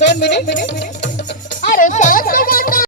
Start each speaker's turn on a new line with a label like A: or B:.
A: दोन मिनिट अरे